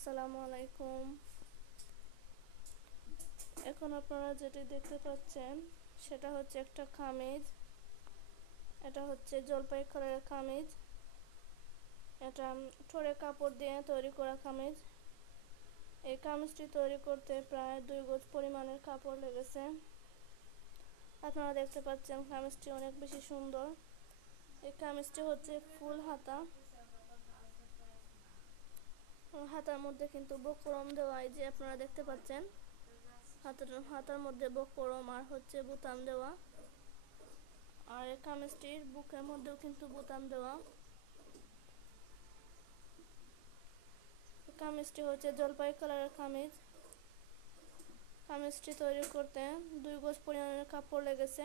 আসসালামু আলাইকুম। এখন আপনারা যেটি দেখতে পাচ্ছেন সেটা হচ্ছে একটা কামিজ। এটা হচ্ছে জলপাই কালারের কামিজ। এটা ঠোরে কাপড় দিয়ে তৈরি করা কামিজ। এই কামিজটি তৈরি করতে প্রায় 2 গজ পরিমাণের কাপড় লেগেছে। আপনারা দেখতে পাচ্ছেন কামিজটি অনেক বেশি সুন্দর। এই কামিজটি হচ্ছে ফুল হাতা। হাতার মধ্যে কিন্তু বকরম দেওয়া, এই যে আপনারা দেখতে পাচ্ছেন হাতার মধ্যে বকরম আর হচ্ছে বোতাম দেওয়া। আর এই কামিজটির বুকের মধ্যেও কিন্তু বোতাম দেওয়া। কামিজটি হচ্ছে জলপাই কালারের কামিজ। কামিজটি তৈরি করতে 2 গজ পরিমাণের কাপড় লেগেছে।